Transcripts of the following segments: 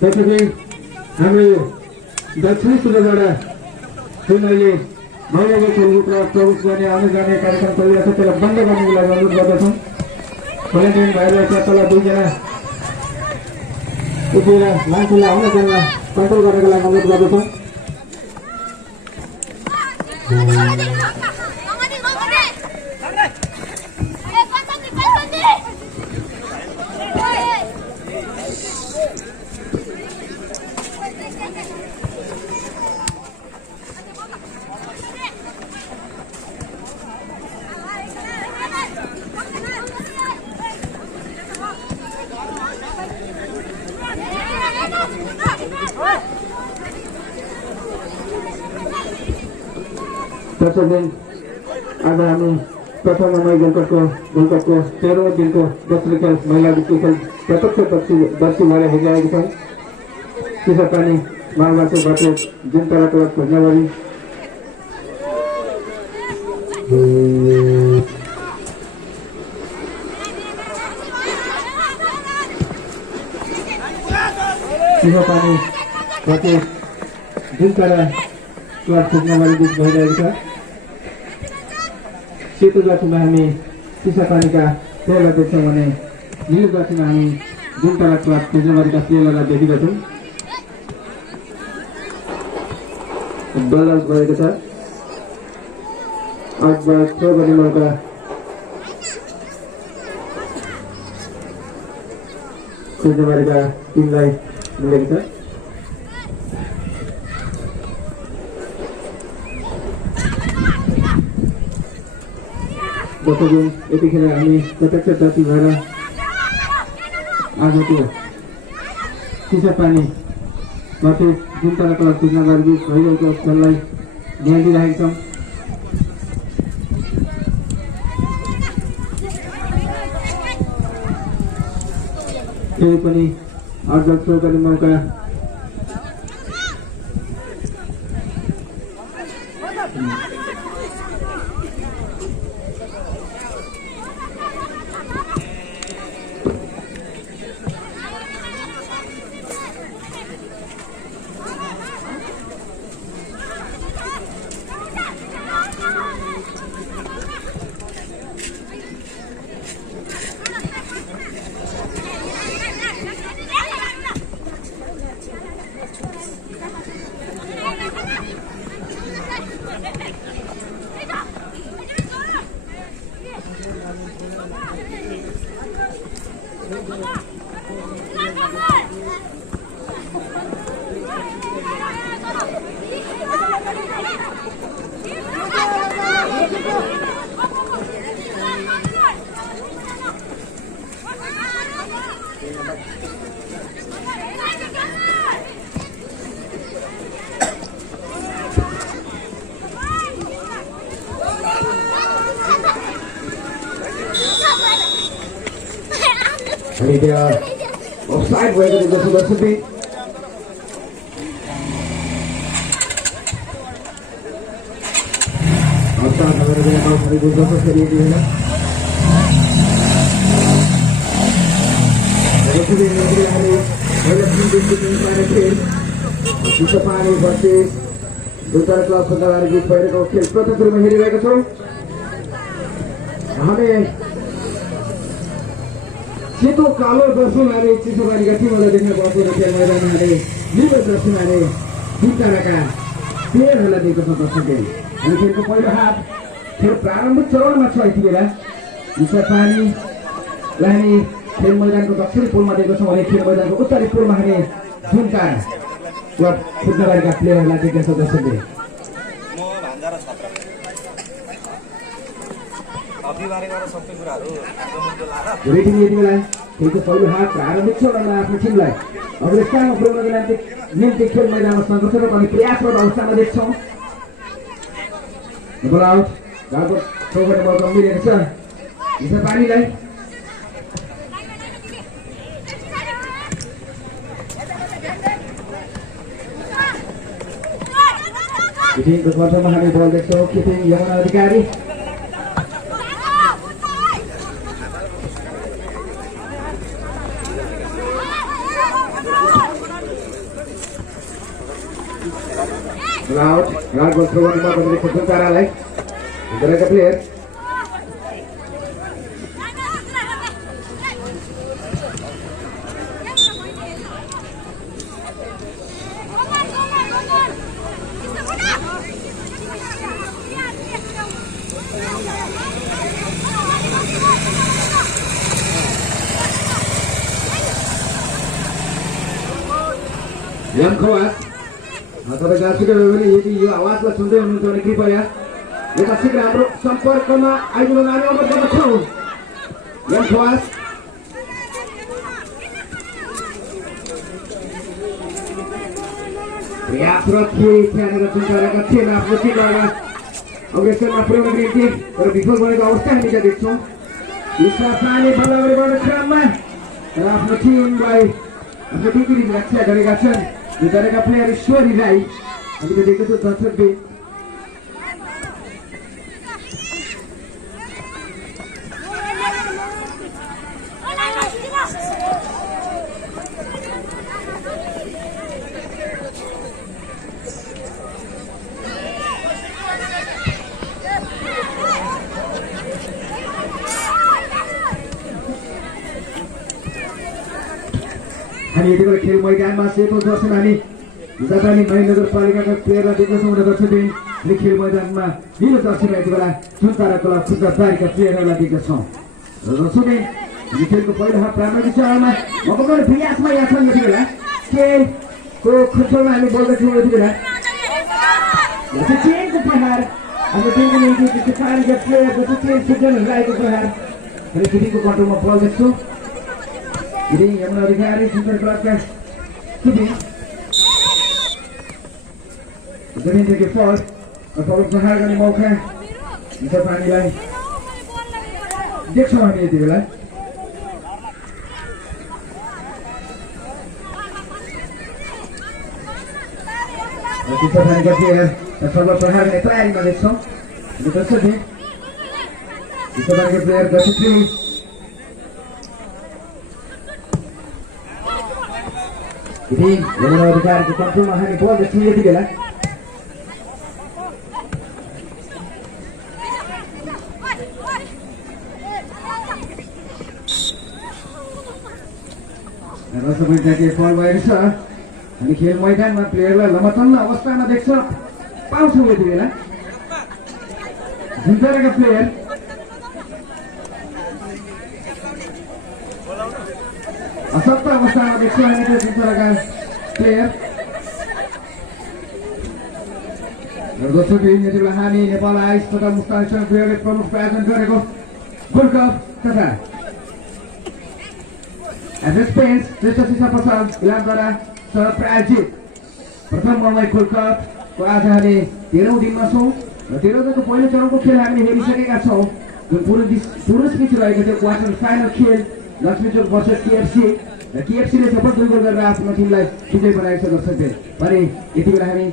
त्यसैले हाम्रो दक्षिणी सूर्यबाट जुन अहिले महिलाको खेलकुदमा प्रवेश गर्ने आउने जाने कार्यक्रम चलिरहेको छ त्यसलाई बन्द गर्नको लागि अनुरोध गर्दछौँ। भोलिन्टियर भाइरहेको छ, तल दुईजना उभिएर मान्छेलाई आउने जानेमा कन्ट्रोल गर्नको लागि अनुरोध गर्दछौँ। दर्शक दिन आज हामी प्रथम गणपतको 13औं दिनको दोस्रो खेल महिला विश्व खेल प्रत्यक्षदर्शी भएर हेरिरहेको छौँ। चिसापानी मालबाटोबाट जुन तरातरा खोज्नगरी चिसापानीबाट जुन तरा क्लब खोज्नगरी बिच भइरहेको छ। सेतो जातिमा हामी चिसापानीका प्लेयरलाई देख्छौँ भने नीलो जातिमा हामी जुन तरा क्लब खोज्नगरीका प्लेयरलाई देखिरहेछौँ। बल भएको छ, आउटबाट थ्रो गर्ने मौका खोज्नगरीका टिमलाई मिलेको छ। दर्शकगण यतिखेर हामी प्रत्यक्षदर्शी भएर आजको चिसापानी माथि जुन तरा क्लब खोज्नगरी बिच भइरहेको खेललाई ध्यान दिइरहेका छौँ। फेरि पनि आउटबाट थ्रो गर्ने मौका dia offside भएको देख्दछु दर्शकले। offside नभएर पनि आउट भएको छ फेरि दिएन। रेफरी हामीले पहिलो टिम पाएर खेल चिसापानी भर्सेस जुन तरा क्लब खोज्नगरी बिच भइरहेको खेल प्रत्यक्ष रूपमा हेरिरहेका छौँ। हामी सेतो कालो दर्शनले चिसापानीका टिमहरूलाई देख्न पाउँछौँ। खेल मैदानले नीलो दर्शनले जुन तराका प्लेयरहरूलाई दिएको छ दर्शकले। अनि खेलको पहिलो हाफ खेल प्रारम्भिक चरणमा छ। यति बेला चिसापानीलाई हामी खेल मैदानको दक्षिणी पोलमा दिएको छौँ भने खेल मैदानको उत्तरी पोलमा हामी जुन तरा क्लब खोज्नगरीका प्लेयरहरूलाई दिएको छ दर्शकले। रेटिङ यति बेला खेलको पहिलो हाफ प्रारम्भिक चरणमा आफ्नो टिमलाई अग्रस्थानमा पुर्याउनको निम्ति खेल मैदानमा सङ्घर्षरत अनि प्रयासरत अवस्थामा देख्छौँ। बल आउट घरको थ्रो गर्ने मौका मिलेको छ चिसापानीलाई। किपिङको कन्ट्रोलमा हामी बल देख्छौँ। Keeping Yamuna Adhikari Out goal throw one more dari Kutu Taralai. Mereka player. Yang kuat. Apabila sudah begini, ini awaslah sudah menonton kiper ya. Kita segera bersampai kena ayu nani nomor 2. Yang kuat. Ya, Proti tiada tercintara kecil, Proti mana? Oke, saya perlu berhenti. Berbikul boleh kau ustah ini jadi tu. Bisa pani bola berbola kerama. Proti mulai. Proti kiri beracak dari kacan. Mereka player Ishwari Rai. Kami kita dekat tu transfer be. Hani itu kalau खेल मैदान में से तो दर्शन हानि जापानी महानगरपालिका का player देखने से उन्हें दर्शन दें ये खेल मैदान में नीलो दर्शन आए तो बड़ा चुनतारा क्लब खुदाबारी का प्लेयर वाला देखने से दर्शन दें ये खेल को पहले हाथ प्रारंभ किया है मैं मौका कर फिर आसमान आसमान ये खेल है खेल को खुशल में हमें बोल कर खेल ये खेल है ये चेंज को पहाड़ हमें देखने में ये जापानी का प्लेयर को चेंज सिग्नल राइट को पहाड़ फिर किसी को कंट्रोल में बॉल देखो ini yang menarik hari super belakang Subi Jadi dia fall kalau berharga ni mau kan bisa pani lagi dia sama dia tu lah kita pani dia kalau berharga ni terakhir macam tu betul saja kita pani player gasitri Ini yang menawarkan kita cuma hanya bola di sini juga lah. Rasa macam ni fall virus ah. Ini खेल मैदान में player ला लमतन अवस्था में देख सक पाउस हुए थे ना. जिंदा का player असत्ता अवस्था में देख सकते हैं जिस तरह का प्लेयर और दोस्तों भी ये जो हानि नेपाल आइस तथा मुस्तान प्लेयर प्रमुख प्रायोजन गरेको गोल्ड कप तथा एभरेज पेन्स श्रेष्ठ शिक्षा पसल इलामद्वारा सहप्रायोजित प्रथम मुम्बई गोल्ड कप को आज हामी 13औं दिनमा छौं र 13औं दिनको पहिलो चरणको खेल हामीले हेरिसकेका छौं जुन पुरुष बीच रहेको थियो क्वार्टर फाइनल खेल लक्ष्मीचोक वर्सेस केएफसी र केएफसी ले सफल 2 गोल गरेर आफ्नो टिमलाई विजय बनाएको छ दर्शकले भने यति बेला हामी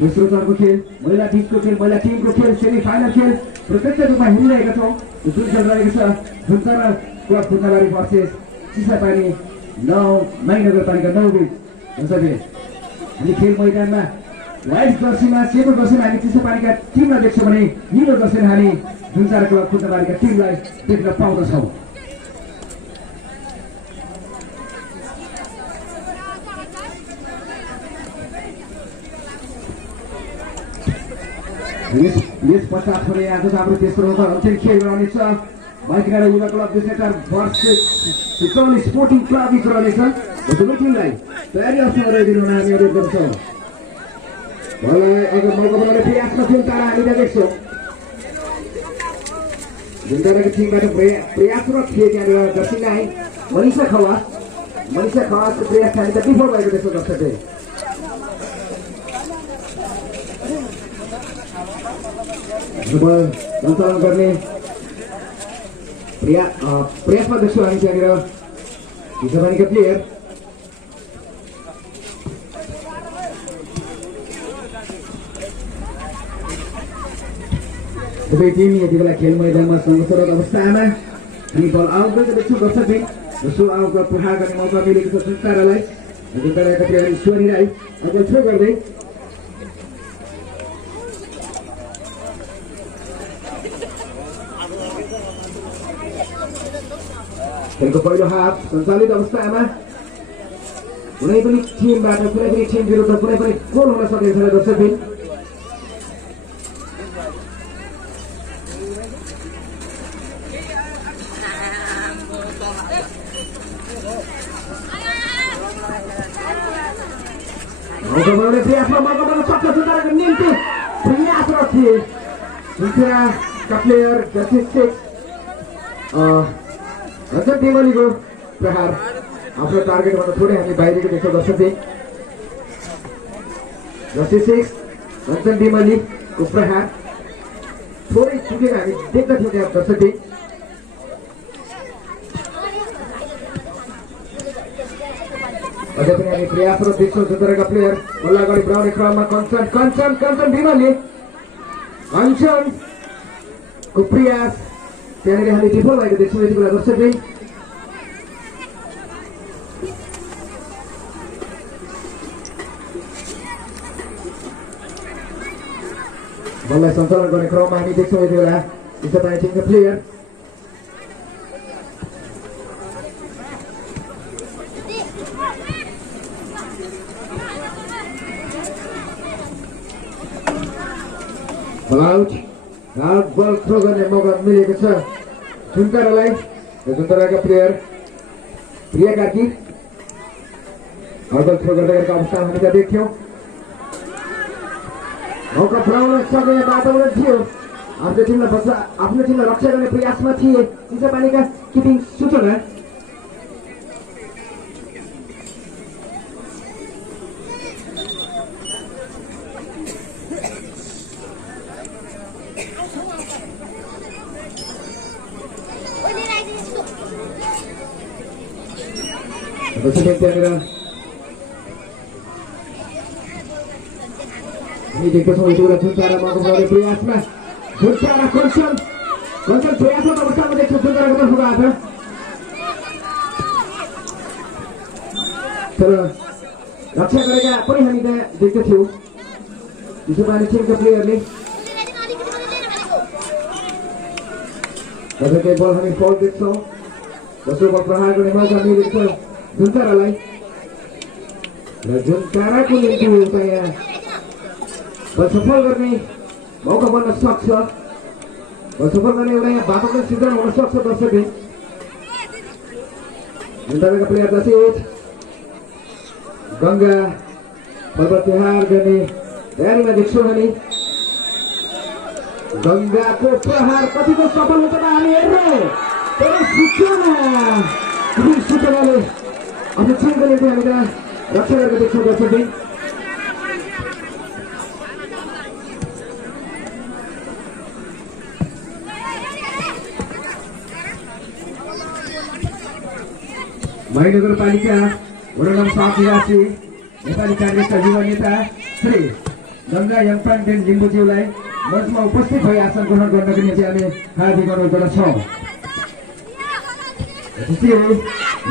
दोस्रो चरणको खेल महिला टिमको खेल महिला टिमको खेल सेमी फाइनल खेल प्रत्यक्ष रूपमा हेरिरहेका छौं जुन खेल रहेको छ जुनतारा क्लब खुदाबारी वर्सेस चिसापानी 9 महानगरपालिका 9 बीच दर्शकले हामी खेल मैदानमा व्हाइट जर्सीमा सेतो जर्सीमा हामी चिसापानीका टिमलाई देख्छौं भने नीलो जर्सीमा हामी जुनतारा क्लब खुदाबारीका टिमलाई देख्न पाउँदछौं यस पश्चात भने आज हाम्रो तेस्रो अन्तिम खेल रहनेछ बाइकगाडा युवा क्लब विजेता वर्सेस चितवन स्पोर्टिङ क्लब बिच रहनेछ दुवै टिमलाई तयारी अवस्थामा रहिदिनु हुन हामी अनुरोध गर्छौं बललाई अघि मौका बनाउने प्रयासमा जुन तारा हामीले देख्छौं जुन ताराको टिमबाट प्रयासरत थिए त्यहाँनिर दर्शिलाई मनिषा खवासको प्रयास हामी त विफल भएको देख्छौं दर्शकले बल सञ्चालन गर्ने प्रयासमा देख्छौँ हामी त्यहाँनिर चिसापानीका प्लेयर दुवै टिम यति बेला खेल मैदानमा संघर्षरत अवस्थामा हामी बल आउट गरेको देख्छौँ दर्शकले दोस्रो आउटको प्रहार गर्ने मौका मिलेको छ जुनतारालाई जुनताराका प्लेयर ईश्वरी राई अझ थ्रो गर्दै खेलको पहिलो हाफ सञ्चालित अवस्थामा कुनै पनि टिमबाट कुनै पनि टिम विरुद्ध कुनै पनि गोल हुन सकेको छैन दर्शकबिन। मौका बनाउने प्रयासमा मौका बनाउन सक्छ जुन्ताराको निम्ति प्रयासरत थिए जुन्ताराका प्लेयर जर्सी 6 रञ्जन दिमलीको प्रहार आफ्नो टार्गेटबाट थोरै हामी बाहिरको देख्छौँ दर्शकबिन। जर्सी 6 रञ्जन दिमलीको प्रहार थोरै चुकेर हामी देख्दथ्यौँ त्यहाँ दर्शकबिन। अझै पनि हामी प्रयासरत देख्छौँ जुन्ताराका प्लेयर बल्ल अगाडि बढाउने क्रममा कञ्चन विमलले कञ्चनको प्रयास त्यहाँनिर हामी विफल भएको देख्छौँ यति बेला दर्शकबिन। बललाई सञ्चालन गर्ने क्रममा हामी देख्छौँ यति बेला इन्टरपानी टिमका प्लेयर बल थ्रो गर्ने मौका मिलेको छ जुन्तारालाई। जुन्ताराका प्लेयर प्रिया कार्की बल थ्रो गर्दै गरेको अवस्थामा हामी त्यहाँ देख्थ्यौँ। मौका पुर्याउन सक्ने वातावरण थियो। आफ्नो टिमलाई रक्षा गर्ने प्रयासमा थिए चिसापानीका किपिङ सूचना। त्यहाँनिर हामी देख्दछौँ यति बेला जुन्तारा मौका पुर्याउने प्रयासमा जुन्तारा कञ्चन प्रयासरत अवस्थामा देख्छौँ जुन्ताराको तर्फबाट। तर रक्षा गरेका पनि हामी त्यहाँ देख्दथ्यौँ चिसापानी टिमका प्लेयरले। कसैकै बल हामी फल देख्छौँ। दोस्रो बल प्रहार गर्ने मौका मिलेको छ जुन्तारालाई र जुन्ताराको निम्ति एउटा यहाँ बल सफल गर्ने मौका बन्न सक्छ। बल सफल गर्ने एउटा यहाँ वातावरण सिर्जना हुन सक्छ दर्शकले। जुन्ताराका प्लेयर दशरथ गङ्गा बल प्रहार गर्ने तयारीमा देख्छौँ हामी। गङ्गाको प्रहार कतिको सफल हुन्छ हामी हेर्ने तर सूचनाले आफ्नो टिमको निम्ति हामी त्यहाँ रक्षा गरेको देख्छौँ दर्शकबिन। महानगरपालिका वडा नम्बर 7 निवासी नेपाली काङ्ग्रेसका युवा नेता श्री गङ्गा यङपाङदेन लिम्बुज्यूलाई मञ्चमा उपस्थित भई आसन ग्रहण गर्नको निम्ति हामी हार्दिक अनुरोध गर्दछौँ।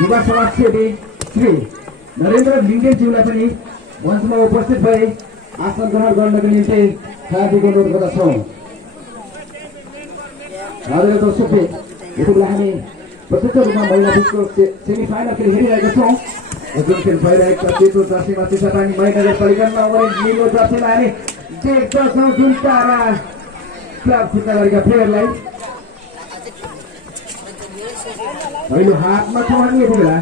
युवा समाजसेवी श्री नरेन्द्र लिङ्गेज्यूलाई पनि मञ्चमा उपस्थित भई आसन ग्रहण गर्नको निम्ति हार्दिक अनुरोध गर्दछौँ। आदरणीय दर्शकले यति बेला हामी प्रत्यक्ष रूपमा महिला बिचको सेमी फाइनल खेल हेरिरहेका छौँ। जुन खेल भइरहेको छ सेतो जर्सीमा चिसापानी महानगरपालिकामा निलो जर्सीमा हामी देख्दछौँ जुन्तारा क्लब फुटबलका प्लेयरलाई पहिलो हातमा छौँ हामी यति बेला।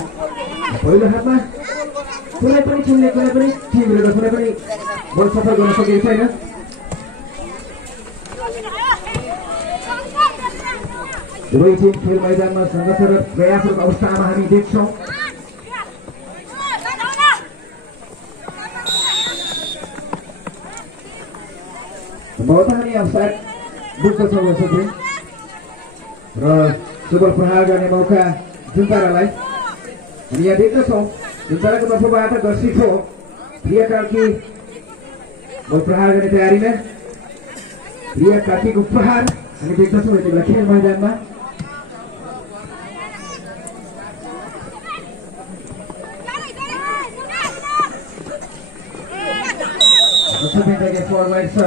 पहिलो हातमा कुनै पनि टिमले कुनै पनि टिम विरुद्ध कुनै पनि बल सफल गर्न सकेको छैन। दुवै टिम खेल मैदानमा सङ्घर्षरत प्रयासरत अवस्थामा हामी देख्छौँ। सम्भवतः हामी अवसर बुझ्दछौँ यसरी र सुबल प्रहार गर्ने मौका जुन्तारालाई हामी यहाँ देख्दछौँ। जुन्ताराको तर्फबाट जर्सी 4 प्रिया कार्की बल प्रहार गर्ने तयारीमा। प्रिया कार्कीको प्रहार हामी देख्दछौँ यति बेला खेल मैदानमा। फरवाइड छ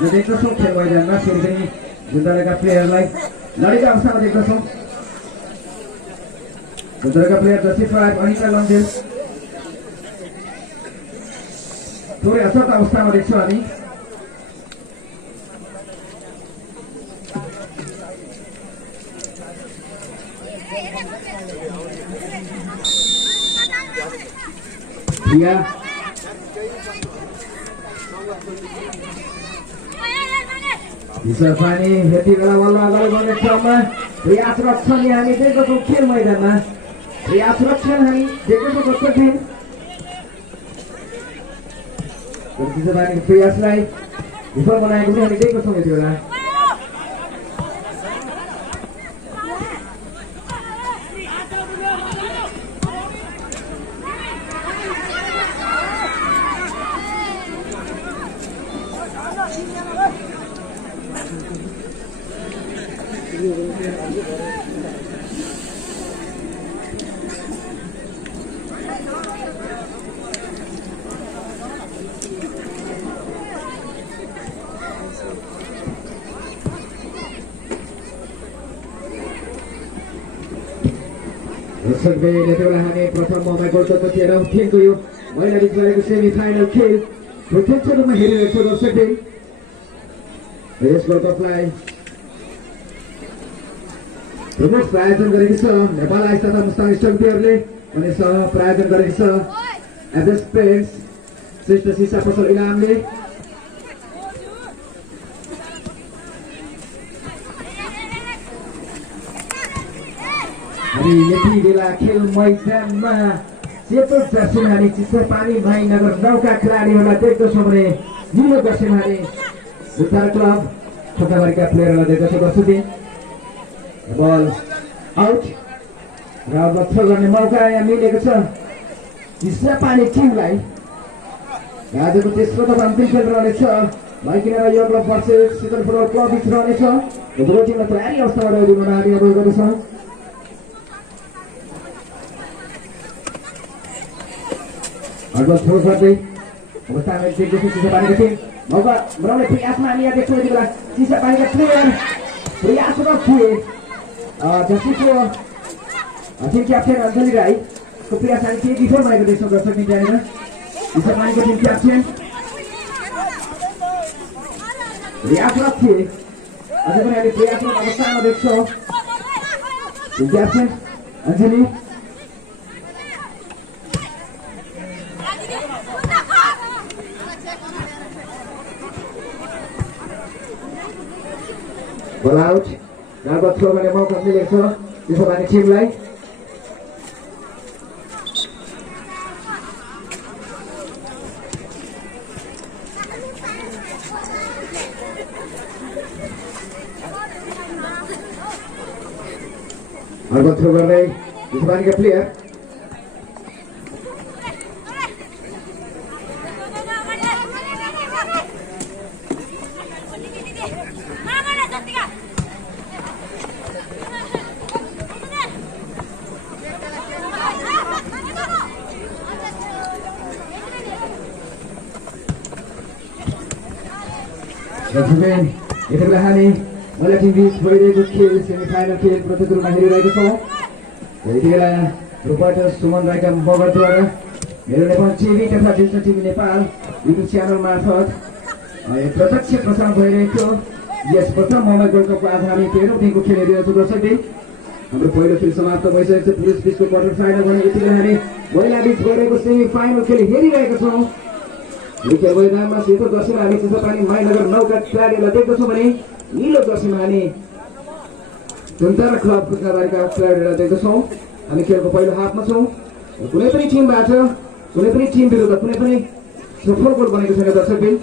देख्दछौँ खेल मैदानमा। फेरि पनि जुन्ताराका प्लेयरलाई लडेको अवस्थामा देख्दछौँ। Bentuknya player jersey 5 Anita London. थोरै असत अवस्थामा देख्छौँ हामी। पानी यति बेला बल्ल अगाडि बढ्ने क्रममा प्रयास रक्षण हामी देखेको खेल मैदानमा प्रयास रक्षण हामी देखेको दर्शकबिन प्रयासलाई विफल बनाएको पनि हामी देखेको छौँ यति बेला। दर्शकबिन यति बेला हामी प्रथममा गोल्डकप हेरौँ थिएको यो महिला बिच गरेको सेमी फाइनल खेल प्रत्यक्ष रूपमा हेरिरहेको छ दर्शकबिन। यस गोल्डकपलाई प्रमुख प्रायोजन गरेको छ नेपाल आइस तथा मुस्ताङ स्टम्पीहरूले अनि सह प्रायोजन गरेको छ एभरेस्ट पेन्ट्स श्रेष्ठ सिसा पसल इनामले। हामी यति बेला खेल मैदानमा सेतो जर्सीमाले चिसो पानी भाइनगर नौका खेलाडीहरूलाई देख्दछौँ भने निलो जर्सीमाले उत्तर क्लब छोटाबारीका प्लेयरहरूलाई देख्दछ दर्शकबिन। बल आउट र अब थ्रो गर्ने मौका यहाँ मिलेको छ चिसो पानी टिमलाई। आजको तेस्रो तथा अन्तिम खेल रहनेछ भाइकिनेर यो क्लब वर्सेस शीतल फुटबल क्लब बिच रहनेछ। दुवै टिमलाई तयारी अवस्थामा रहेको हामी अवगत गर्दछौँ। अगल थ्रो गर्दै अवस्थामा देख्दैछौँ चिसापानीको टिम मौका बनाउने प्रयासमा हामी यहाँ देख्छौँ यति बेला चिसापानीका प्लेयर प्रयासरत थिए। जसको टिम क्याप्टेन अञ्जली राईको प्रयास हामी केही विफल भएको देख्छौँ दर्शकबिन। त्यहाँनिर चिसापानीको टिम क्याप्टेन प्रयासरत थिए अझै पनि हामी प्रयासरत अवस्थामा देख्छौँ टिम क्याप्टेन अञ्जली। बल आउट र थ्रो गर्ने मौका मिलेको छ चिसापानी टिमलाई। अर्को थ्रो गर्दै चिसापानीका प्लेयर यति बेला हामी महिला टिम बिच भइरहेको खेल सेमी फाइनल खेल प्रत्यक्ष रूपमा हेरिरहेको छौँ। यति बेला रिपोर्टर सुमन राईका मगरद्वारा मेरो नेपाल टिभी तथा digital TV Nepal YouTube channel मार्फत प्रत्यक्ष प्रसारण भइरहेको यस प्रथम मोबाइल गोल्ड कपको आज हामी 13औं दिनको खेल हेरिरहेको छौँ दर्शकबिन। हाम्रो पहिलो खेल समाप्त भइसकेको छ पुरुष बिचको क्वार्टर फाइनल भने यति बेला हामी महिला बिच भइरहेको सेमी फाइनल खेल हेरिरहेका छौँ। यो खेल मैदानमा सेतो जर्सीमा हामी चिसापानी माइनगर नौका खेलाडीहरूलाई देख्दछौँ भने निलो जर्सीमा हामी जनता क्लब छोटाबारीका खेलाडीहरूलाई देख्दछौँ। हामी खेलको पहिलो हाफमा छौँ। कुनै पनि टिमबाट कुनै पनि टिम विरुद्ध कुनै पनि सफल गोल बनेको छैन दर्शकबिन।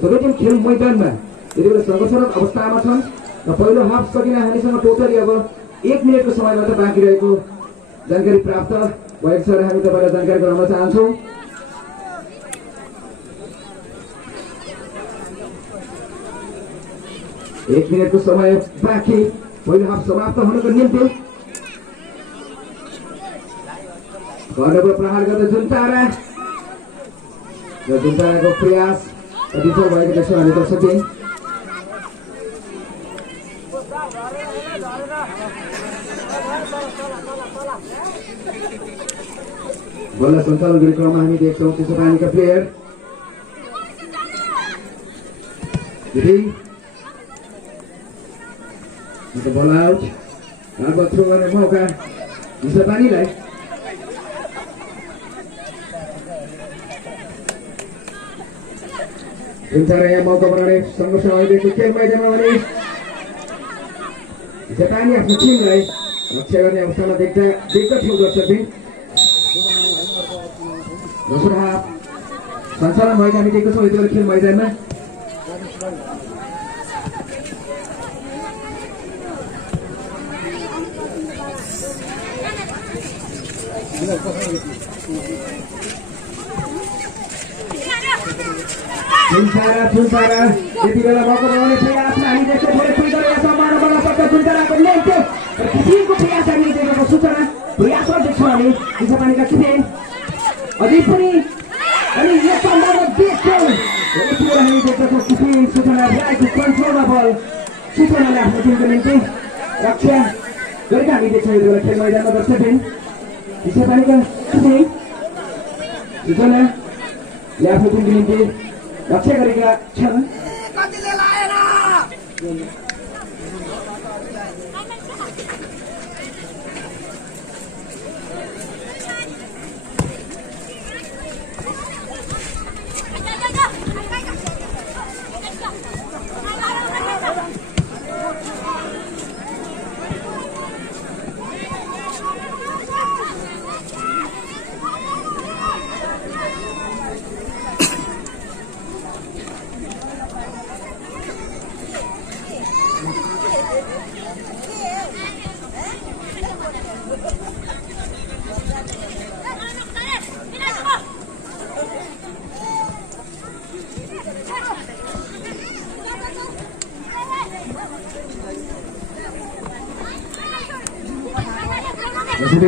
दुवै टिम खेल मैदानमा यति बेला सङ्घर्षरत अवस्थामा छन् र पहिलो हाफ सकिन हामीसँग टोटली अब 1 मिनेटको समय मात्र बाँकी रहेको जानकारी प्राप्त भएको छ र हामी तपाईँलाई जानकारी गराउन चाहन्छौँ। एक मिनटको समय बाँकी पहिलो हाफ समाप्त हुनुको निम्ति कर्णको प्रहार गर्दै जुन्तारा र जुन्ताराको प्रयास विफल भएको देख्छौँ हामी दर्शकबिन। बल्ल सञ्चालन गरेको क्रममा हामी देख्छौँ चिसापानीका प्लेयर बल आउट कागज थ्रो गर्ने मौका चिसापानीलाई यहाँ मौका बनाउने सङ्घर्ष अहिलेको खेल मैदानमा भने चिसापानी आफ्नो टिमलाई रक्षा गर्ने अवस्थामा देख्दछौँ दर्शकबिन दोस्रो हाफ सञ्चालन भएको हामी देख्दछौँ यति बेला खेल मैदानमा Tuntara यति बेला मौका बनाउने प्रयासमा हामी देख्छौँ थोरै खुल गरेर सम्भावना बन्न सक्छ तुन्ताराको ल्याउँथ्यो तर किसिमको प्रयास हामी देखेको सूचना प्रयासमा देख्छौँ हामी चिसापानीका किसिम अझै पनि अनि यो सम्भावना देख्छौँ यति बेला हामी देख्दछौँ किसिम सूचना राईको कन्ट्रोलमा बल सूचनाले आफ्नो टिमको निम्ति रक्षा गरेका हामी देख्छौँ यति बेला खेल मैदानमा दर्शकबिन चिसापानीका किसिम सूचनाले आफ्नो टिमको निम्ति रक्षा गरेका छन्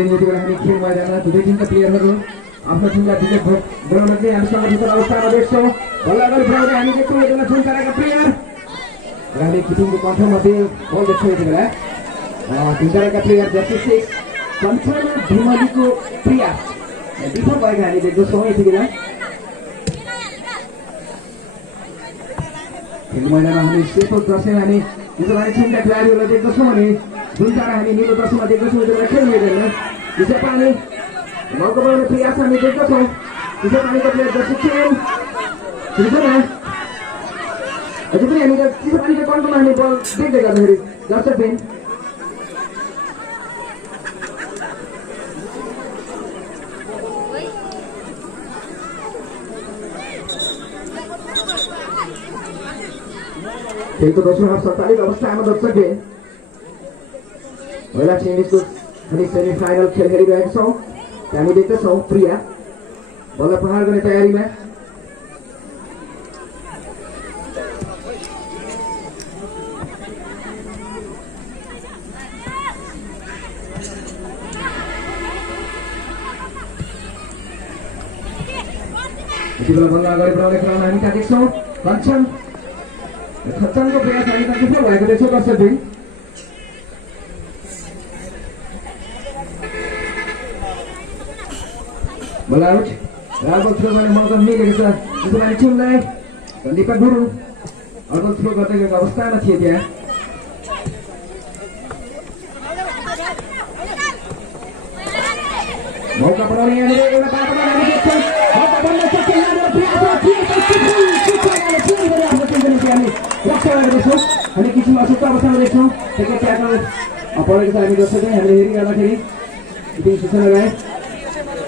यति बेला हामी खेल मैदानमा दुवै टिमका प्लेयरहरू आफ्नो टिमलाई विजय बनाउनकै हामी सङ्घर्षित अवस्थामा देख्छौँ बल्ल अगाडि बढाउँदै हामी देख्छौँ यति बेला तुन्ताराका प्लेयर र हामी टिमको कन्ट्रोलमध्ये बल देख्छौँ यति बेला तुन्ताराका प्लेयर जर्सी 6 कन्ट्रोल भिमलीको प्रयास विफल भएको हामी देख्दछौँ यति बेला खेल मैदानमा हामी सेतो दर्शनमा हामी चिसापानी टिमका खेलाडीहरूलाई देख्दछौँ भने तुन्तारा हामी निलो दर्शनमा देख्दछौँ यति बेला खेल मैदानमा चिसापानी मौका बनाउने प्रयास हामी देख्दछौँ चिसापानीको प्लेयर जर्सी 10 सृजना अझै पनि हामी चिसापानीको कन्ट्रोलमा हामी बल देख्दै गर्दाखेरि दर्शकबिन खेलको दोस्रो हाफ सञ्चालित अवस्थामा दर्शकबिन महिला टेनिसको हामी सेमिफाइनल खेल हेरिरहेका छौँ हामी देख्दछौँ प्रिया बल्ल प्रहार गर्ने तयारीमा यति बेला बल्ल अगाडि बढाउने क्रममा हामी त्यहाँ देख्छौँ खच्चनको प्रयास हामी त्यहाँ विफल भएको देख्छौँ दर्शकबिन बल आउट अर्को थ्रो गर्ने मौका मिलेको छ चिसापानी टिमलाई दीपक गुरु अर्को थ्रो गर्दै गएको अवस्थामा थिए त्यहाँ मौका बनाउने यहाँनिर एउटा बाटोमा हामी देख्छौँ मौका बन्न सक्छ यहाँनिर प्रयास आफ्नो टिमको निम्ति हामी रक्षा गरेको छौँ हामी किसिम अशुद्ध अवस्थामा देख्छौँ सेकेन्ड ट्याकल परेको छ हामी दर्शकले हामीले हेरिरहँदाखेरि टिम सूचना राई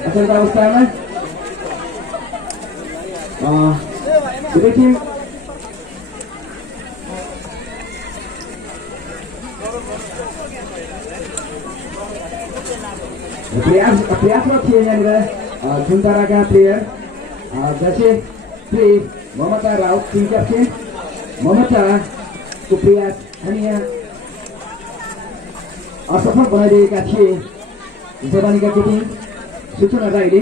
अचेल अवस्थामा दुवै टिम प्रयासमा थिए यहाँनिर तुन्ताराका प्लेयर जसले play Mamata Raut team captain ममताको प्रयास हामी यहाँ असफल बनाइदिएका थिए चिसापानीका टिम सूचना राईले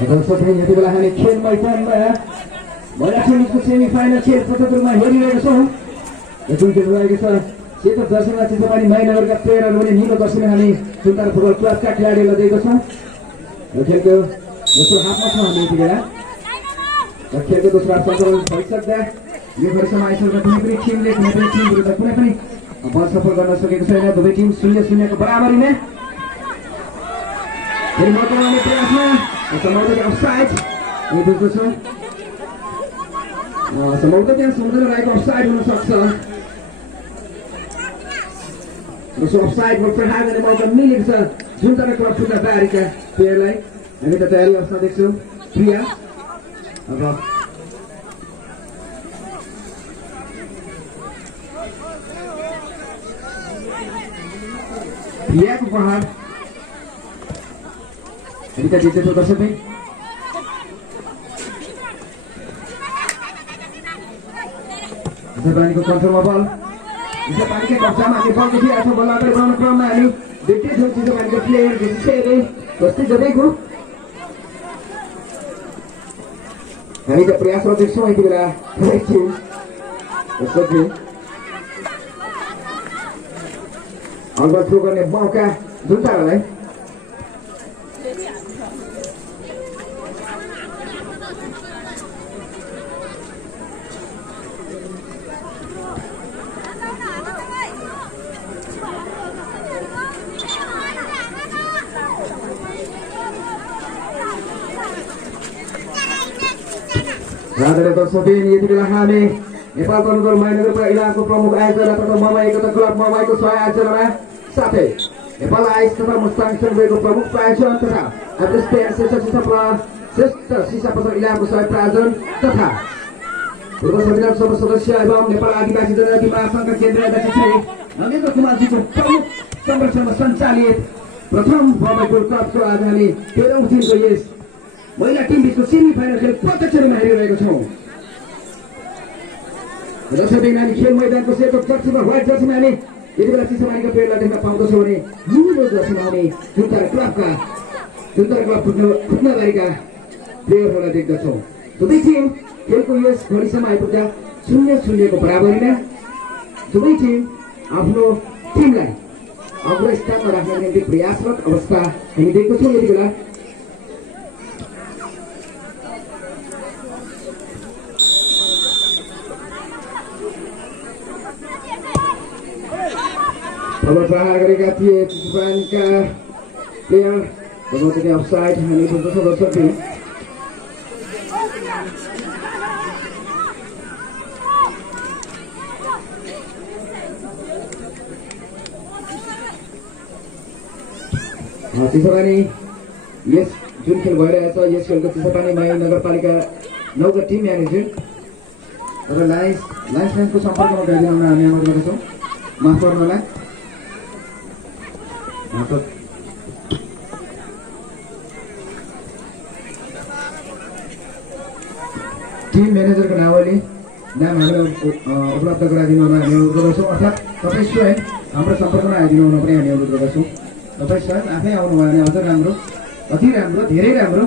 यति बेला हामी खेल मैदानमा महिला टिमको सेमी फाइनल खेल प्रथम रूपमा हेरिरहेको छौँ। जुन खेल रहेको छ सेतो दर्शनमा चितपानी महानगरका प्लेयरहरूले निलो दर्शनमा हामी सुन्तार फुटबल क्लबका खेलाडीहरूलाई दिएको छौँ। यो खेलको दोस्रो हाफमा छौँ हामी यति बेला। खेलको दोस्रो हाफ सञ्चालन भइसक्दा यो घडीसम्म आइसक्दा कुनै पनि टिमले कुनै पनि टिम विरुद्ध कुनै पनि बल सफल गर्न सकेको छैन। दुवै टिम 0-0 बराबरीमा फेरि मौका आउने प्रयासमा सम्भवतः अफसाइड यो देख्दछु। सम्भवतः त्यहाँ समुद्र राईको अफसाइड हुन सक्छ। दोस्रो अफसाइड गोल प्रहार गर्ने मौका मिलेको छ जुन तर क्लब फुटबल बारीका प्लेयरलाई। हामी त तयारी अवस्था देख्छौँ। प्रिया अब प्रियाको प्रहार हामी त देख्दैछौँ दर्शकै। चितपानीको कन्ट्रोलमा बल चितपानीकै कब्जामा हामी बल देखिरहेको छौँ। बल अगाडि बढाउने क्रममा हामी देख्दैछौँ चितपानीको प्लेयर घिसिसकेको जस्तै जबैको हामी त प्रयासरत देख्छौँ यति बेला। अल्बल थ्रो गर्ने मौका जुन तारालाई राजाले दर्शकबिन यति बेला हामी नेपाल तरुण महानगरपालिका इलाकाको प्रमुख आयोजना तथा ममा एकता क्लब ममाईको सह आयोजनामा साथै नेपाल आइस तथा मुस्ताङ सङ्घको प्रमुख प्रायोजन तथा श्रेष्ठ शिक्षा प्रसार इलाकाको सह प्रायोजन तथा पूर्व संविधान सभा सदस्य एवं नेपाल आदिवासी जनजाति महासङ्घका केन्द्रीय अध्यक्ष श्री नरेन्द्र कुमारजीको प्रमुख संरक्षणमा सञ्चालित प्रथम बम्बई गोल्ड कपको आज हामी 13औं दिनको यस महिला टिम बिचको सेमी फाइनल खेल प्रत्यक्ष रूपमा हेरिरहेको छौँ। दर्शकबिन हामी खेल मैदानको सेतो जर्सीमा व्हाइट जर्सीमा हामी यति बेला चितपानीका प्लेयरलाई देख्न पाउँदछौँ भने निलो जर्सीमा हामी जुन्तर क्लब फुट्नबारीका प्लेयरहरूलाई देख्दछौँ। दुवै टिम खेलको यस घडीसम्म आइपुग्दा 0-0 को बराबरीमा दुवै टिम आफ्नो टिमलाई अग्र स्थानमा राख्न निम्ति प्रयासरत अवस्था हामी देख्दछौँ यति बेला। प्रबल प्रहार गरेका थिए चितपानीका प्लेयर सम्भवतः अफसाइड हामी बुझ्दछौँ दर्शकबिन। चितपानी यस जुन खेल भइरहेछ यस खेलको चितपानी महानगरपालिका 9 टिम म्यानेजर र लाइन्सको सम्पर्कमा गइदिन हामी अनुरोध गर्दछौँ। माफ गर्नुहोला। टिम म्यानेजरको नाम हामीलाई उपलब्ध गराइदिनु हुन हामी अनुरोध गर्दछौँ। अर्थात् तपाईँ स्वयं हाम्रो सम्पर्कमा आइदिनु हुन पनि हामी अनुरोध गर्दछौँ। तपाईँ स्वयं आफै आउनुभयो भने अझ राम्रो, अति राम्रो, धेरै राम्रो।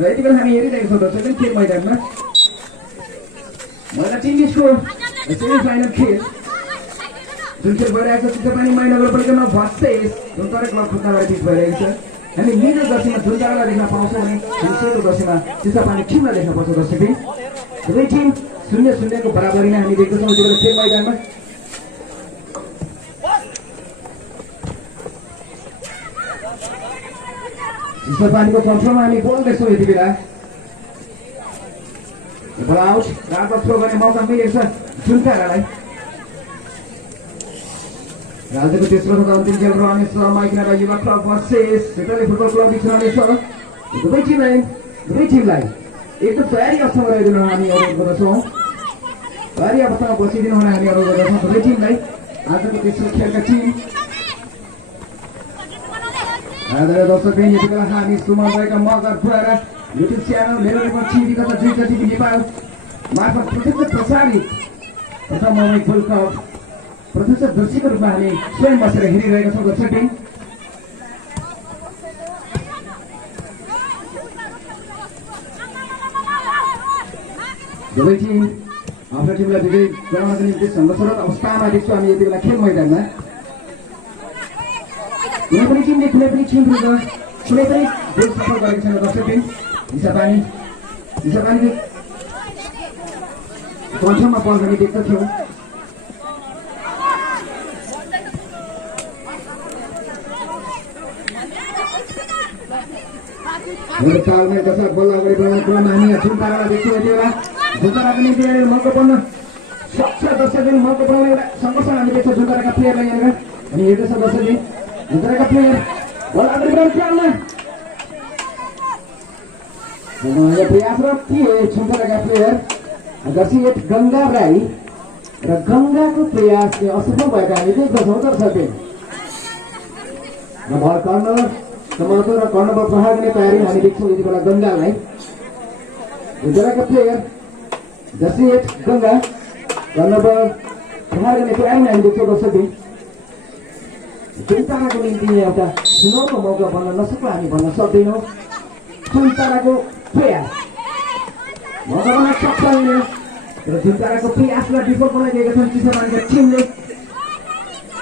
र यति बेला हामी हेरिरहेको छौँ दर्शक खेल मैदानमा महिला टिम बिचको सेमी फाइनल खेल जुन खेल भइरहेको छ चितपानी महानगरपालिकामा भर्सेस जुनतारा क्लब फुट्नबारी बिच भइरहेको छ। हामी निलो जर्सीमा जुनतारालाई देख्न पाउँछौँ भने हामी सेतो जर्सीमा चितपानी टिमलाई देख्न पाउँछौँ। दर्शकबिन दुवै टिम 0-0 को बराबरीमा हामी देख्दछौँ यति बेला खेल मैदानमा। चितपानीको कन्ट्रोलमा हामी बल देख्छौँ यति बेला। बल आउट रातो थ्रो गर्ने मौका मिलेको छ जुनतारालाई। राज्यको तेस्रो तथा अन्तिम खेल रहनेछ माइकिनारा युवा क्लब भर्सेस सेटली फुटबल क्लब बिच रहनेछ। दुवै टिमलाई एकदम तयारी अवस्थामा रहिदिनु हामी अनुरोध गर्दछौँ। तयारी अवस्थामा बसिदिनु हुन हामी अनुरोध गर्दछौँ दुवै टिमलाई। आजको तेस्रो खेलका टिम आदरणीय दर्शकबिन यति बेला हामी सुमन राईका मगरद्वारा युट्युब च्यानल मेरो नेपाल टिभी तथा जुइता टिभी नेपाल मार्फत प्रत्यक्ष प्रसारित प्रथम बम्बई गोल्ड कप प्रत्यक्ष दर्शीको रूपमा हामी स्वयं बसेर हेरिरहेका छौँ दर्शकबिन। दुवै टिम आफ्नो टिमलाई विजयी गराउनको निम्ति सङ्घर्षरत अवस्थामा देख्छौँ हामी यति बेला खेल मैदानमा। कुनै पनि टिमले कुनै पनि टिम विरुद्ध कुनै पनि गोल सफल गरेको छैन दर्शकबिन। दिशापानीको कन्ठमा बल हामी देख्दथ्यौँ। तालमेलका साथ बल अगाडि बढाउने क्रममा हामी झुन्तारालाई देख्छौँ यति बेला। झुन्ताराको निम्ति यहाँनिर मौका पर्न सक्छ दर्शकबिन। मौका बनाउने एउटा सङ्घर्ष हामी देख्छौँ झुन्ताराका प्लेयरलाई यहाँनिर। अनि हेर्दैछ दर्शकबिन झुन्ताराका प्लेयर बल अगाडि बढाउने क्रममा प्रयासरत थिए झुन्ताराका प्लेयर जर्सी 8 गङ्गा राई र गङ्गाको प्रयासले असफल भएको हामी देख्दछौँ दर्शकबिन। बल कर्नर समातो र कर्नरबल प्रहार गर्ने तयारी हामी देख्छौँ यति बेला गङ्गालाई। झुन्ताराका प्लेयर जर्सी 8 गङ्गा कर्नरबल प्रहार गर्ने तयारी हामी देख्छौँ दर्शकबिन। झुन्ताराको निम्ति एउटा सुनौलो मौका बन्न नसक्ला हामी भन्न सक्दैनौँ। झुन्ताराको प्रयास मौका बन्न सक्छ र झुन्ताराको प्रयासलाई विफल बनाइदिएका छन् चिसापानीका टिमले।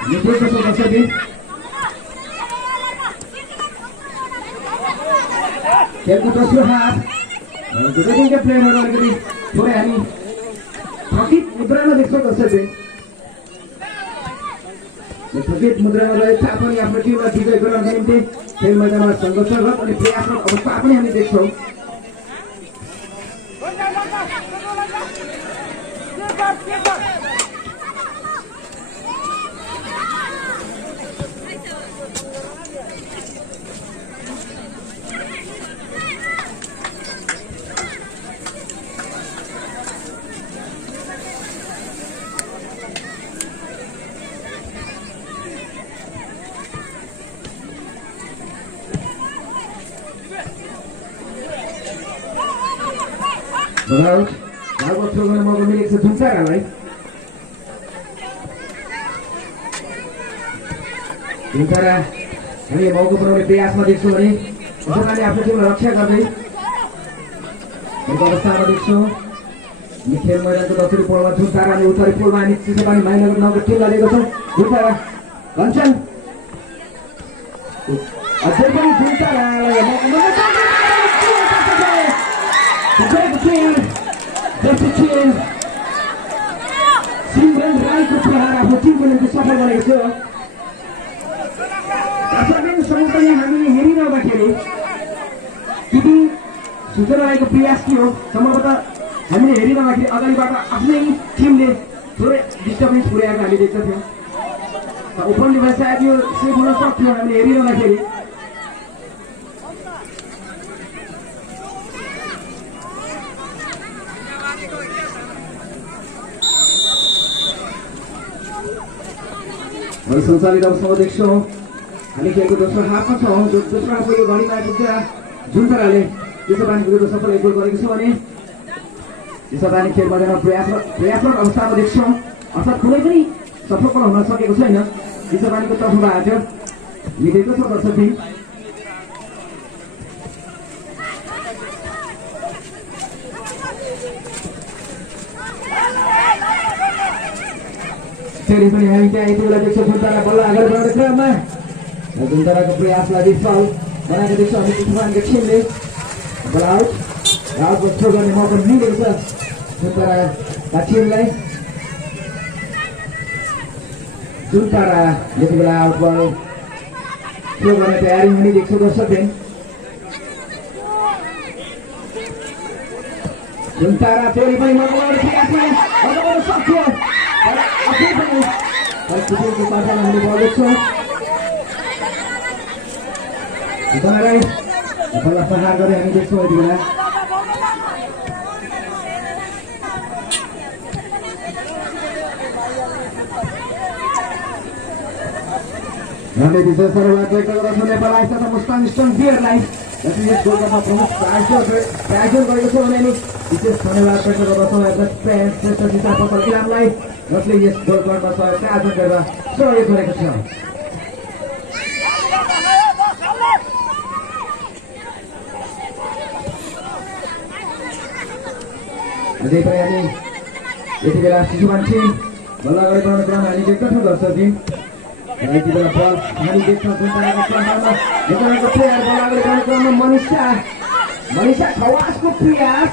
दर्शकबिन खेलको दोस्रो हाफ दुवै टिमका प्लेयरहरू अलिकति थोरै हामी थकित मुद्रामा देख्छौँ दर्शकबिन। थकित मुद्रामा रहे तापनि आफ्नो टिमलाई विजय गराउनका निम्ति खेल मैदानमा सङ्घर्षरत अनि प्रयासरत अवस्था पनि हामी देख्छौँ। थ्रो गर्ने मौका मिलेको छ झुन्तारालाई। झुन्तारा हामी मौका बनाउने प्रयासमा देख्छौँ भने चिसापानी आफ्नो टिमलाई रक्षा गर्दै अवस्थामा देख्छौँ। खेल मैदानको दक्षिणी पोलमा झुन्तारा अनि उत्तरी पोलमा हामी चिसापानी माइनगर 9को टिमलाई लिएको छौँ। झुन्तारा भन्छन् अझै पनि झुन्तारालाई सिमरन राईको प्रहार आफ्नो टिमको निम्ति सफल बनेको छ। सँगसँगै हामीले हेरिरहँदाखेरि यदि सूचना राईको प्रयास के हो सम्भवतः हामीले हेरिरहँदाखेरि अगाडिबाट आफ्नै टिमले थोरै डिस्टर्बेन्स पुर्याएको हामी देख्दथ्यौँ। ओपन डिभाइस सायद यो सेभ हुन सक्थ्यो हामीले हेरिरहँदाखेरि। सञ्चालित अवस्थामा देख्छौँ हामी खेलको दोस्रो हाफमा छौँ। दोस्रो हाफको यो घडीमा आइपुग्दा झुन्ताराले चिसापानी विरुद्ध सफल एक गोल गरेको छ भने चिसापानी खेल मैदानमा प्रयासरत अवस्थामा देख्छौँ। अर्थात् कुनै पनि सफल हुन सकेको छैन। चिसापानीको तर्फबाट मिलेको छ दर्शकबिन। फेरि पनि हामी त्यहाँ यति बेला देख्छौँ झुन्तारा बल्ल अगाडि बढाउने क्रममा झुन्ताराको प्रयासलाई विफल बनाएको देख्छौँ हामी चिसापानीको टिमले। बल आउट थ्रो गर्ने मौका मिलेको छ झुन्ताराका टिमलाई। झुन्तारा यति बेला आउट बल थ्रो गर्ने तयारी हामी देख्छौँ दर्शकबिन। झुन्तारा फेरि पनि मौका बनाउने प्रयासमा अगाडि बढ्न सक्थ्यो। परिस्थितिको पाठामा हामीले बल देख्छौँ। झुन्तारा राई बल्ल प्रहार गरे हामी देख्छौँ यति बेला। हामीले विशेषहरूबाट व्यक्त गर्दछौँ नेपाल आइस तथा मुस्ताङ स्टोन बियरलाई जति यस गोल्डकपमा प्रमुख प्रायोजन गरेको छ भने हामी विशेष धन्यवाद व्यक्त गर्दछौँ श्रेष्ठ दिशा पसल इलामलाई जसले यस गोल्डकपमा सहयोग आयोजन गरेर सहयोग गरेको छ। अझै पनि हामी यति बेला शिशुमान टिम बल्ल अगाडि बढाउने क्रम हामी देख्दछौँ दर्शक टिम यति बेला बल हामी देख्छौँ जुनताराको क्रममा जुनताराको प्लेयर बल अगाडि बढाउने क्रममा मनिषा खवासको प्रयास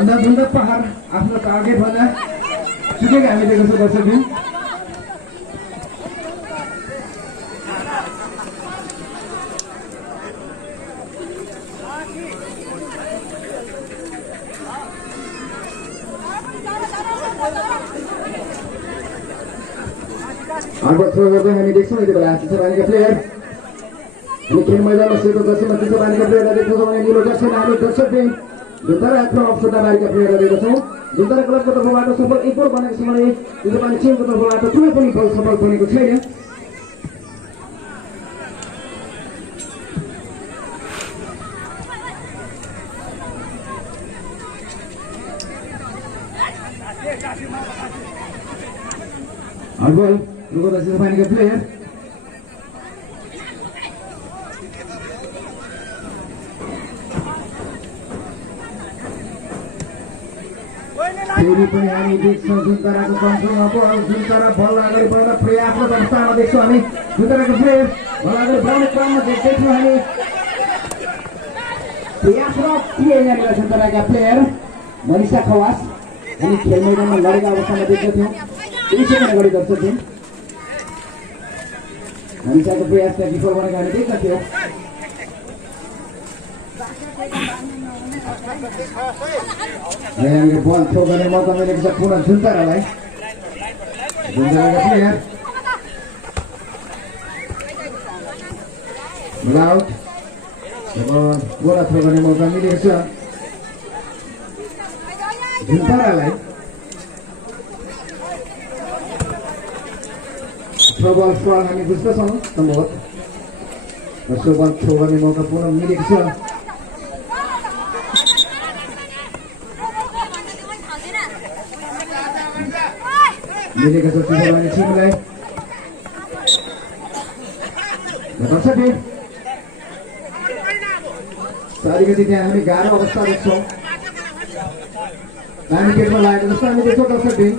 अन्धाधुन्ध पहाड आफ्नो टार्गेट भन्दा चुकेको हामी देखेको छौँ दर्शक टिम अर्को थ्रो गर्दै हामी देख्छौँ यति बेला चिसापानीका प्लेयर हामी खेल मैदानमा सेतो जर्सीमा चिसापानीका प्लेयरलाई देख्छौँ भने निलो जर्सीमा हामी दर्शक टिम जुनतारा क्लब अफ सोटाबारीका प्लेयरलाई देखेका छौँ जुनतारा क्लबको तर्फबाट सफल एक गोल बनेको छ भने चिसापानी टिमको तर्फबाट कुनै पनि गोल सफल बनेको छैन Arbol, lugar dari siapa yang player? Ini pun hari di Juntara ke kontrol apa? Juntara bola agar bola pria apa bangsa ada di sana. Juntara ke player, bola agar bola kamu dekat hari. Pria apa? Pria yang ada Juntara ke player, Manisha Khawas. Ini खेल मैदान में लड़ेगा अवस्था में देख सकते हैं इसी के अगाडि दर्शक टिम मनिषाको प्रयासलाई विफल बनेको हामी देख्न सक्छौँ हामीले बल थ्रो गर्ने मौका मिलेको छ पुनः जुन्तारालाई जुन्ताराको प्लेयर आउट अब बोला थ्रो गर्ने मौका मिलेको छ जुन्तारालाई थ्रोबल फल हामी बुझ्दछौँ सम्भवतः थ्रोबल थ्रो गर्ने मौका पुनः मिलेको छ मिलेको छ चिसापानी टिमलाई अलिकति त्यहाँ हामी गाह्रो अवस्था देख्छौँ नानी पेटमा लागेको जस्तो हामी देख्छौँ दर्शक टिम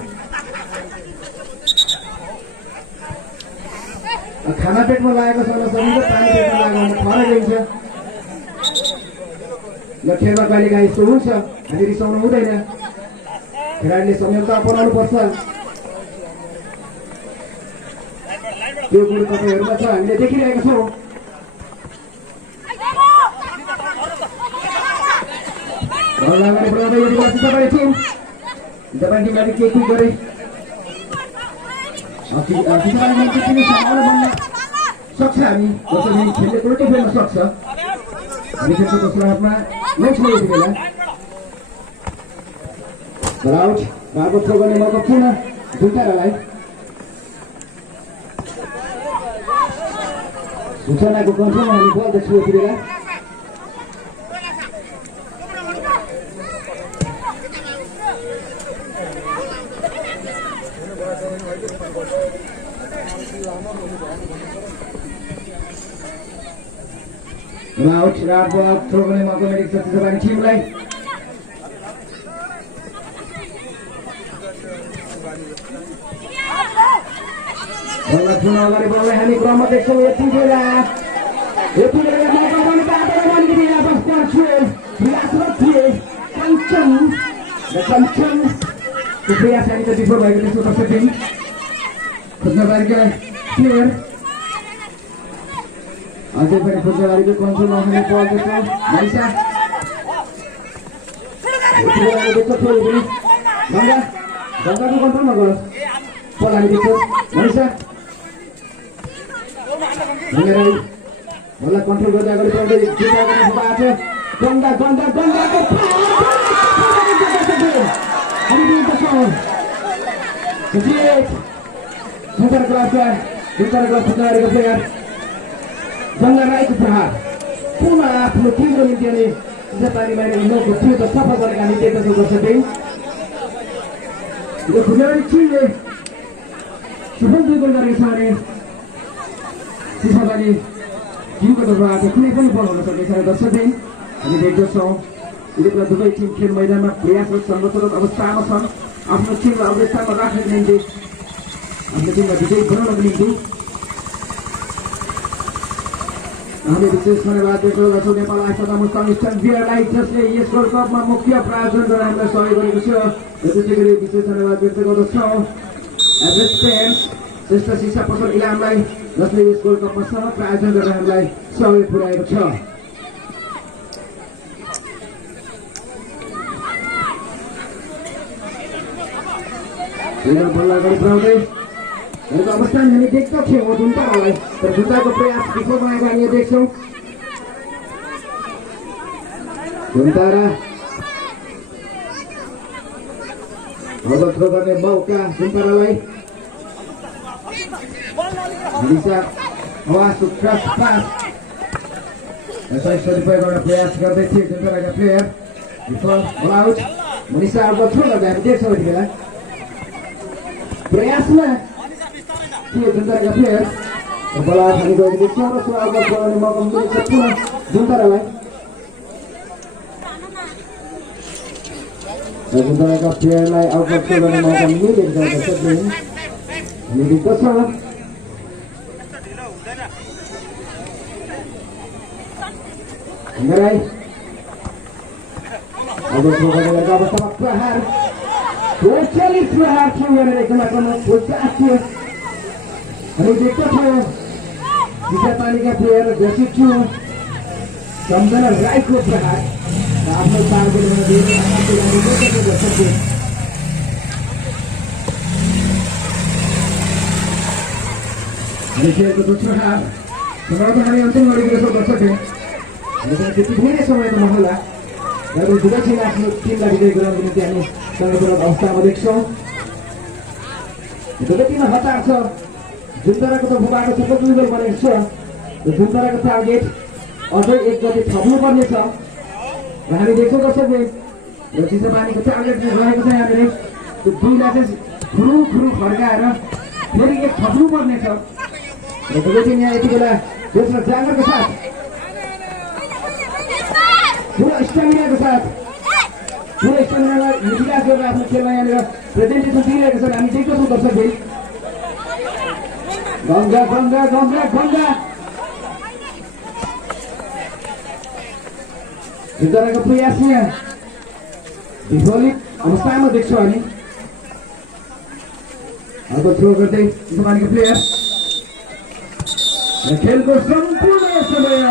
खाना पेटमा लागेको छ सबै पानी पेटमा लागेको फरक हुन्छ ल खेलमा कहिलेकाहीँ यस्तो हुन्छ हामी रिसाउनु हुँदैन खेलाडीले संयमता अपनाउनु पर्छ त्यो गुण तपाईँहरूमा छ हामीले देखिरहेका छौँ अगाडि बढाउँदै यति बेला चिसापानी टिम चिसापानी टिमले के गरे चिसापानी टिम किन सम्भावना बन्न सक्छ हामी जसरी खेलले उल्टो फेर्न सक्छ हामी खेलको दोस्रो हाफमा नै छ यति बेला आउट बाबु थ्रो गर्ने मौका पुनः जुन्तारालाई सूचनाको कन्ट्रोलमा हामी बल देख्छौँ यति बेला आउट राबल थ्रो गर्ने मौका मिलेको छ चिसापानी टिमलाई पुनः अगाडि बढ्दै हामी क्रममा देख्छौँ यति बेला मौका बनेको आँटेर बनेको अवस्था छु विलासवत थिए कञ्चनको प्रयास हामी त विफल भएको देख्छौँ दर्शक टिम खोज्नबारीका प्लेयर अझै पनि खोज्नबारीको कन्ट्रोलमा हुने बल देख्छौँ मनिषा गङ्गाको कन्ट्रोलमा गरोस् बल हामी देख्छौँ मनिषा बल्ल कन्ट्रोल गर्दै अगाडि बढ्दै गङ्गाको प्लेयर गङ्गा राईको प्रहार पुनः आफ्नो टिमको निम्ति अनि चिसापानी माइनको थियो त सफल गरेका हामी देख्दछौँ दर्शक टिम खुजारी टिमले सफल 2 गोल गरेको छ भने चिसापानी टिमको तर्फबाट कुनै पनि बल हुन सक्ने छैन दर्शक टिम हामी देख्दछौँ यति बेला दुवै टिम खेल मैदानमा प्रयासरत संरक्षण अवस्थामा छन् आफ्नो टिमलाई अग्रस्थानमा राख्नको निम्ति आफ्नो टिमलाई विजयी बनाउनको निम्ति हामी विशेष धन्यवाद व्यक्त गर्छौँ नेपाल आइफा संस्थान बियरलाई जसले यस वर्ल्ड कपमा मुख्य प्रायोजन गरेर हामीलाई सहयोग गरेको छ र त्यसै गरी विशेष धन्यवाद व्यक्त गर्दछौँ एभरेज पेन्ट्स श्रेष्ठ शिक्षा पसल इलामलाई जसले यस वर्ल्ड कपमा सह प्रायोजन गरेर हामीलाई सहयोग पुर्याएको छ बल्ल अगाडि बढाउँदै अवस्था हामी देख्छौँ हो जुन्तालाई तर जुन्ताको प्रयास विफल भएको हामी देख्छौँ जुन्तारा अब थ्रो गर्ने मौका जुन्तारालाई सदुपयोग गर्न प्रयास गर्दै थिए जुन्ताराका प्लेयर विफल बल आउट मनिषा अब थ्रो गर्दा हामी देख्छौँ यति बेला प्रयासमा के जुन्ताराका प्लेयर बल आउट हामी गएको देख्छौँ र सो अवगत गराउने मौका मिलेको छ पुनः जुन्तारालाई जुन्ताराका प्लेयरलाई अवगत गर्ने मौका मिलेको छ मिलेको छ Ngerai Agus berada di atas Prahar Berkali Prahar Keluar dari kemakan Pulsa Asyik Hari dekat Bisa talikan player Besicu Samdana Raiko Prahar Apa target dengan diri Apa yang dibutuhkan Bersebut Hari share ke Prahar Sebenarnya hari yang tinggal di Bersebut त्यति धेरै समयमा होला र दुवै team आफ्नो टिमलाई विजय गराउनको निम्ति हामी संरक्षण अवस्थामा देख्छौँ दुवै टिममा हतार छ जुन्ताराको त भूभागको सबै दुई बनेको छ र जुन्ताराको टार्गेट अझै एक गति थप्नुपर्ने छ र हामी देख्छौँ दर्शकले र चिसापानीको टार्गेट रहेको छ यहाँनिर त्यो दुईलाई चाहिँ खुरु फर्काएर फेरि एक थप्नुपर्ने छ र दुवै टिम यहाँ यति बेला दोस्रो जाँगरको साथ पूरा स्टामिना के साथ पूरा स्टामिना विकास गरेर आफ्नो खेलमा यहाँनिर प्रेजेन्टेसन दिइरहेको छन् हामी देख्छौँ दर्शकले गङ्गा जुन्ताराको प्रयास यहाँ विफलित अवस्थामा देख्छौँ हामी अब थ्रो गर्दै चिसापानीको प्लेयर खेलको सम्पूर्ण समय